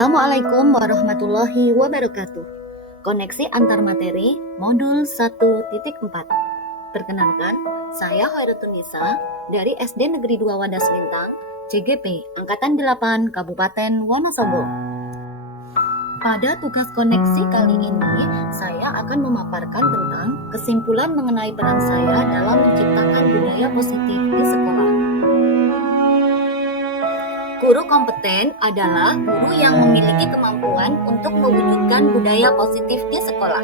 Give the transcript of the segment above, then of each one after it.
Assalamualaikum warahmatullahi wabarakatuh. Koneksi antar materi modul 1.4. Perkenalkan, saya Hoirutun Nisa dari SD Negeri 2 Wadas Lintang, CGP Angkatan 8 Kabupaten Wonosobo. Pada tugas koneksi kali ini, saya akan memaparkan tentang kesimpulan mengenai peran saya dalam menciptakan budaya positif di sekolah. Guru kompeten adalah guru yang memiliki kemampuan untuk mewujudkan budaya positif di sekolah.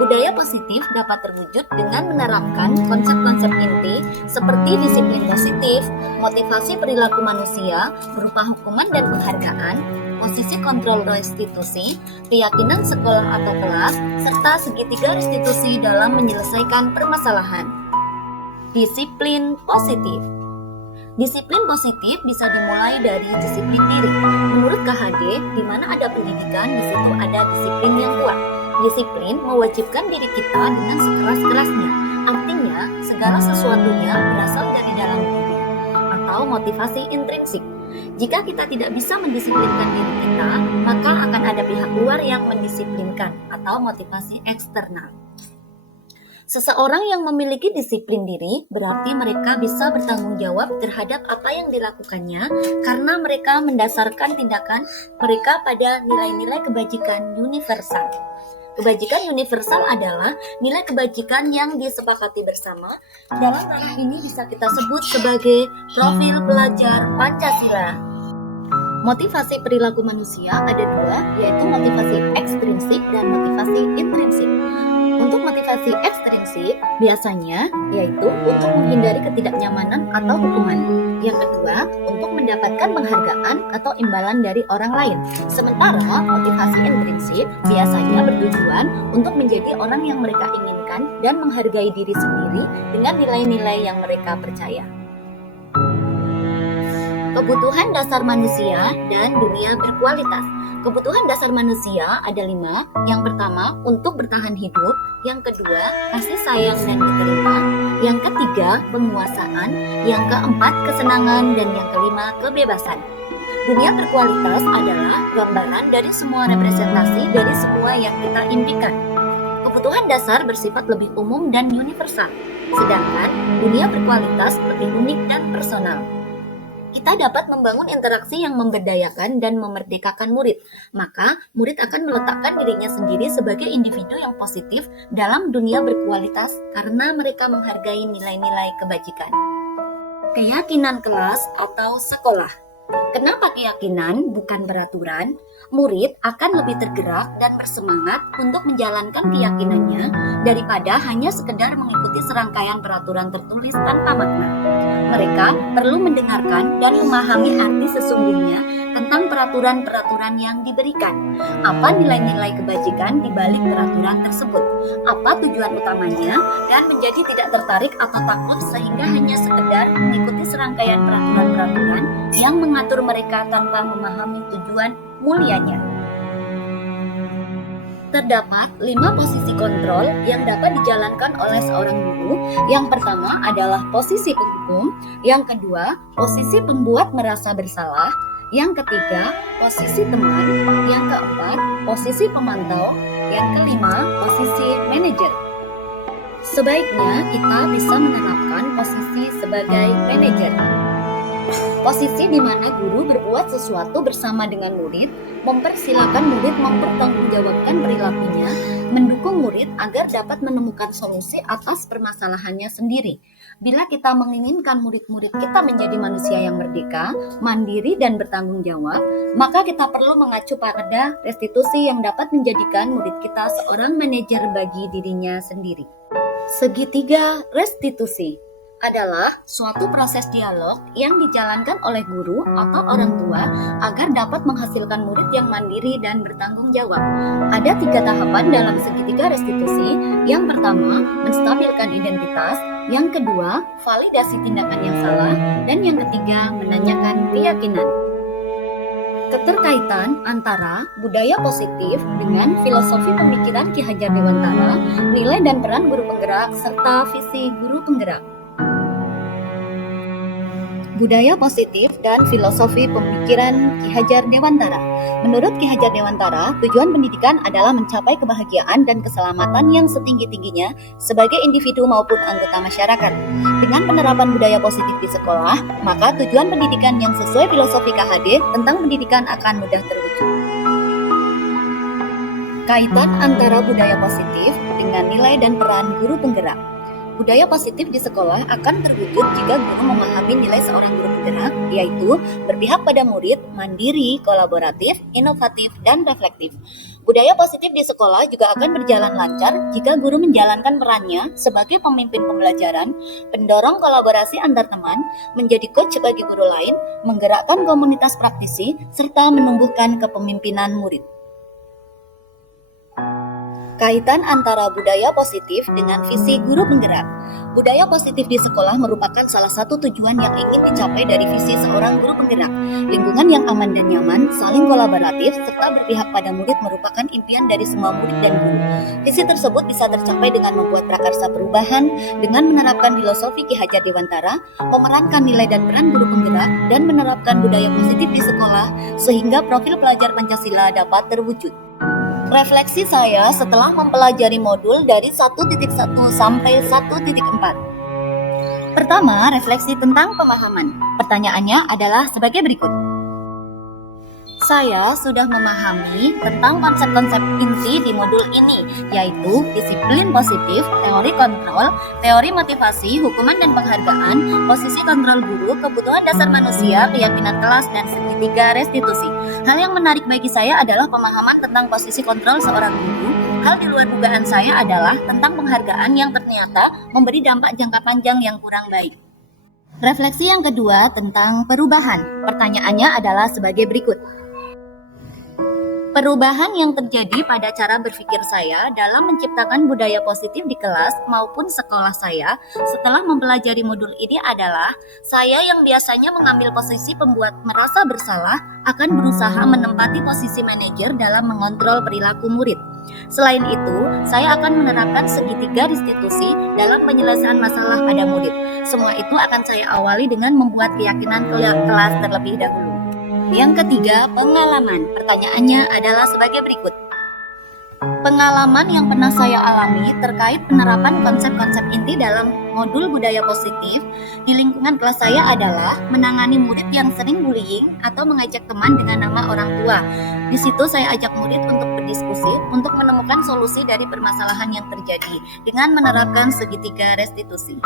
Budaya positif dapat terwujud dengan menerapkan konsep-konsep inti seperti disiplin positif, motivasi perilaku manusia berupa hukuman dan penghargaan, posisi kontrol restitusi, keyakinan sekolah atau kelas, serta segitiga restitusi dalam menyelesaikan permasalahan. Disiplin positif. Disiplin positif bisa dimulai dari disiplin diri. Menurut KHD, di mana ada pendidikan, di situ ada disiplin yang kuat. Disiplin mewajibkan diri kita dengan sekeras-kerasnya. Artinya, segala sesuatunya berasal dari dalam diri atau motivasi intrinsik. Jika kita tidak bisa mendisiplinkan diri kita, maka akan ada pihak luar yang mendisiplinkan atau motivasi eksternal. Seseorang yang memiliki disiplin diri berarti mereka bisa bertanggung jawab terhadap apa yang dilakukannya karena mereka mendasarkan tindakan mereka pada nilai-nilai kebajikan universal. Kebajikan universal adalah nilai kebajikan yang disepakati bersama. Dalam ranah ini bisa kita sebut sebagai profil pelajar Pancasila. Motivasi perilaku manusia ada dua, yaitu motivasi ekstrinsik dan motivasi intrinsik. Untuk motivasi ekstrinsik biasanya yaitu untuk menghindari ketidaknyamanan atau hukuman. Yang kedua, untuk mendapatkan penghargaan atau imbalan dari orang lain. Sementara motivasi intrinsik biasanya bertujuan untuk menjadi orang yang mereka inginkan dan menghargai diri sendiri dengan nilai-nilai yang mereka percaya. Kebutuhan dasar manusia dan dunia berkualitas. Kebutuhan dasar manusia ada 5. Yang pertama, untuk bertahan hidup. Yang kedua, kasih sayang dan diterima. Yang ketiga, penguasaan. Yang keempat, kesenangan. Dan yang kelima, kebebasan. Dunia berkualitas adalah gambaran dari semua representasi dari semua yang kita impikan. Kebutuhan dasar bersifat lebih umum dan universal, sedangkan dunia berkualitas lebih unik dan personal. Kita dapat membangun interaksi yang memberdayakan dan memerdekakan murid. Maka, murid akan meletakkan dirinya sendiri sebagai individu yang positif dalam dunia berkualitas karena mereka menghargai nilai-nilai kebajikan. Keyakinan kelas atau sekolah. Kenapa keyakinan bukan peraturan? Murid akan lebih tergerak dan bersemangat untuk menjalankan keyakinannya daripada hanya sekedar mengikuti serangkaian peraturan tertulis tanpa makna. Mereka perlu mendengarkan dan memahami arti sesungguhnya tentang peraturan-peraturan yang diberikan. Apa nilai-nilai kebajikan di balik peraturan tersebut? Apa tujuan utamanya? Dan menjadi tidak tertarik atau takut sehingga hanya sekedar mengikuti serangkaian peraturan-peraturan yang mengatur mereka tanpa memahami tujuan mulianya. Terdapat 5 posisi kontrol yang dapat dijalankan oleh seorang guru. Yang pertama adalah posisi penghukum, yang kedua, posisi pembuat merasa bersalah, yang ketiga, posisi teman, yang keempat, posisi pemantau, yang kelima, posisi manajer. Sebaiknya kita bisa menerapkan posisi sebagai manajer. Posisi di mana guru berbuat sesuatu bersama dengan murid, mempersilahkan murid mempertanggungjawabkan perilakunya, mendukung murid agar dapat menemukan solusi atas permasalahannya sendiri. Bila kita menginginkan murid-murid kita menjadi manusia yang merdeka, mandiri, dan bertanggung jawab, maka kita perlu mengacu pada restitusi yang dapat menjadikan murid kita seorang manajer bagi dirinya sendiri. Segitiga restitusi adalah suatu proses dialog yang dijalankan oleh guru atau orang tua agar dapat menghasilkan murid yang mandiri dan bertanggung jawab. Ada 3 tahapan dalam segitiga restitusi. Yang pertama, menstabilkan identitas. Yang kedua, validasi tindakan yang salah. Dan yang ketiga, menanyakan keyakinan. Keterkaitan antara budaya positif dengan filosofi pemikiran Ki Hajar Dewantara, nilai dan peran guru penggerak, serta visi guru penggerak. Budaya positif dan filosofi pemikiran Ki Hajar Dewantara. Menurut Ki Hajar Dewantara, tujuan pendidikan adalah mencapai kebahagiaan dan keselamatan yang setinggi-tingginya sebagai individu maupun anggota masyarakat. Dengan penerapan budaya positif di sekolah, maka tujuan pendidikan yang sesuai filosofi KHD tentang pendidikan akan mudah terwujud. Kaitan antara budaya positif dengan nilai dan peran guru penggerak. Budaya positif di sekolah akan terwujud jika guru memahami nilai seorang guru penggerak, yaitu berpihak pada murid, mandiri, kolaboratif, inovatif, dan reflektif. Budaya positif di sekolah juga akan berjalan lancar jika guru menjalankan perannya sebagai pemimpin pembelajaran, pendorong kolaborasi antar teman, menjadi coach bagi guru lain, menggerakkan komunitas praktisi, serta menumbuhkan kepemimpinan murid. Kaitan antara budaya positif dengan visi guru penggerak. Budaya positif di sekolah merupakan salah satu tujuan yang ingin dicapai dari visi seorang guru penggerak. Lingkungan yang aman dan nyaman, saling kolaboratif, serta berpihak pada murid merupakan impian dari semua murid dan guru. Visi tersebut bisa tercapai dengan membuat prakarsa perubahan, dengan menerapkan filosofi Ki Hajar Dewantara, memerankan nilai dan peran guru penggerak, dan menerapkan budaya positif di sekolah, sehingga profil pelajar Pancasila dapat terwujud. Refleksi saya setelah mempelajari modul dari 1.1 sampai 1.4. Pertama, refleksi tentang pemahaman. Pertanyaannya adalah sebagai berikut. Saya sudah memahami tentang konsep-konsep inti di modul ini, yaitu disiplin positif, teori kontrol, teori motivasi, hukuman dan penghargaan, posisi kontrol guru, kebutuhan dasar manusia, keyakinan kelas, dan segitiga restitusi. Hal yang menarik bagi saya adalah pemahaman tentang posisi kontrol seorang guru. Hal di luar dugaan saya adalah tentang penghargaan yang ternyata memberi dampak jangka panjang yang kurang baik. Refleksi yang kedua tentang perubahan. Pertanyaannya adalah sebagai berikut. Perubahan yang terjadi pada cara berpikir saya dalam menciptakan budaya positif di kelas maupun sekolah saya setelah mempelajari modul ini adalah saya yang biasanya mengambil posisi pembuat merasa bersalah akan berusaha menempati posisi manajer dalam mengontrol perilaku murid. Selain itu, saya akan menerapkan segitiga restitusi dalam penyelesaian masalah pada murid. Semua itu akan saya awali dengan membuat keyakinan kelas terlebih dahulu. Yang ketiga, pengalaman. Pertanyaannya adalah sebagai berikut. Pengalaman yang pernah saya alami terkait penerapan konsep-konsep inti dalam modul budaya positif di lingkungan kelas saya adalah menangani murid yang sering bullying atau mengajak teman dengan nama orang tua. Di situ saya ajak murid untuk berdiskusi untuk menemukan solusi dari permasalahan yang terjadi dengan menerapkan segitiga restitusi.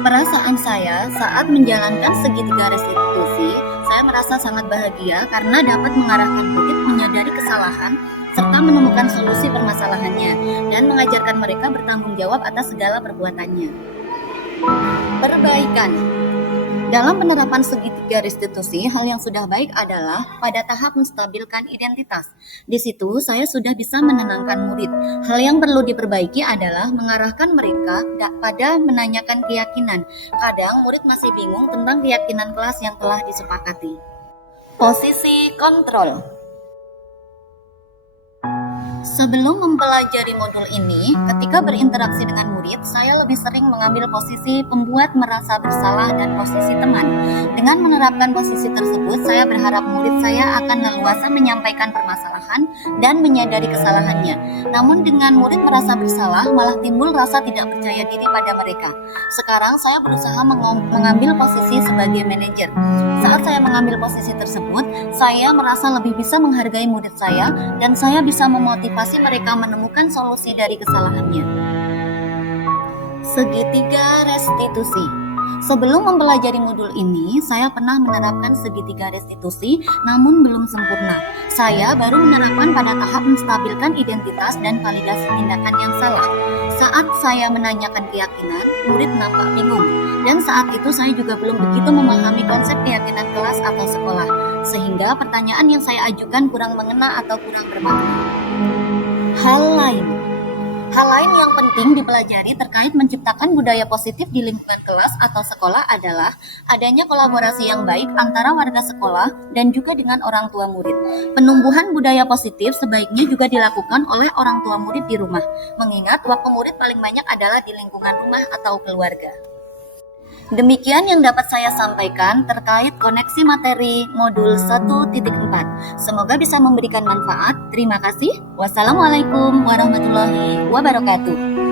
Perasaan saya saat menjalankan segitiga restitusi, saya merasa sangat bahagia karena dapat mengarahkan murid menyadari kesalahan serta menemukan solusi permasalahannya dan mengajarkan mereka bertanggung jawab atas segala perbuatannya. Perbaikan. Dalam penerapan segitiga restitusi, hal yang sudah baik adalah pada tahap menstabilkan identitas. Di situ, saya sudah bisa menenangkan murid. Hal yang perlu diperbaiki adalah mengarahkan mereka pada menanyakan keyakinan. Kadang, murid masih bingung tentang keyakinan kelas yang telah disepakati. Posisi kontrol. Sebelum mempelajari modul ini, ketika berinteraksi dengan murid, saya lebih sering mengambil posisi pembuat merasa bersalah dan posisi teman. Dengan menerapkan posisi tersebut, saya berharap murid saya akan leluasa menyampaikan permasalahan dan menyadari kesalahannya. Namun dengan murid merasa bersalah, malah timbul rasa tidak percaya diri pada mereka. Sekarang saya berusaha mengambil posisi sebagai manajer. Saat saya mengambil posisi tersebut, saya merasa lebih bisa menghargai murid saya dan saya bisa memotivasi mereka menemukan solusi dari kesalahannya. Segitiga restitusi. Sebelum mempelajari modul ini, saya pernah menerapkan segitiga restitusi, namun belum sempurna. Saya baru menerapkan pada tahap menstabilkan identitas dan validasi tindakan yang salah. Saat saya menanyakan keyakinan, murid nampak bingung. Dan saat itu saya juga belum begitu memahami konsep keyakinan kelas atau sekolah, sehingga pertanyaan yang saya ajukan kurang mengena atau kurang bermakna. Hal lain yang penting dipelajari terkait menciptakan budaya positif di lingkungan kelas atau sekolah adalah adanya kolaborasi yang baik antara warga sekolah dan juga dengan orang tua murid. Penumbuhan budaya positif sebaiknya juga dilakukan oleh orang tua murid di rumah, mengingat waktu murid paling banyak adalah di lingkungan rumah atau keluarga. Demikian yang dapat saya sampaikan terkait koneksi materi modul 1.4. Semoga bisa memberikan manfaat. Terima kasih. Wassalamualaikum warahmatullahi wabarakatuh.